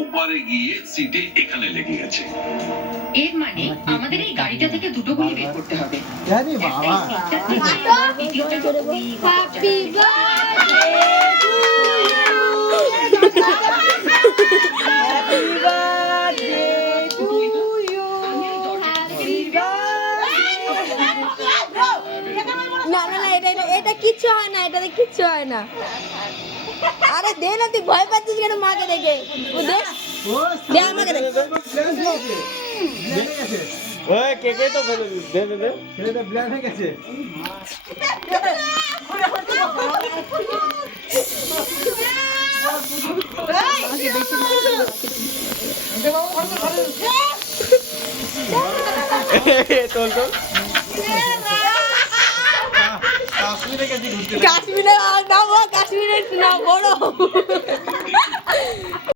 ওপারে গিয়ে সিটে এখানে লেগে গেছে। এর মানে আমাদের এই গাড়িটা থেকে দুটো গুলি বের করতে হবে। জানি বাবা হ্যাপি না না না এটা কিচ্ছু হয় না, এটাতে কিচ্ছু হয় না। আরে দে না, তুই ভয় পাচ্ছিস কেন মাকে দেখে? ও দে দে আমাকে দে। ওই কেকে তো ফেলে দে দে দে, ছেলেটা ব্ল্যান হয়ে গেছে। চল চল কাশ্মীরে গেছি ঘুরতে। কাশ্মীরে না, কাশ্মীরে না বড়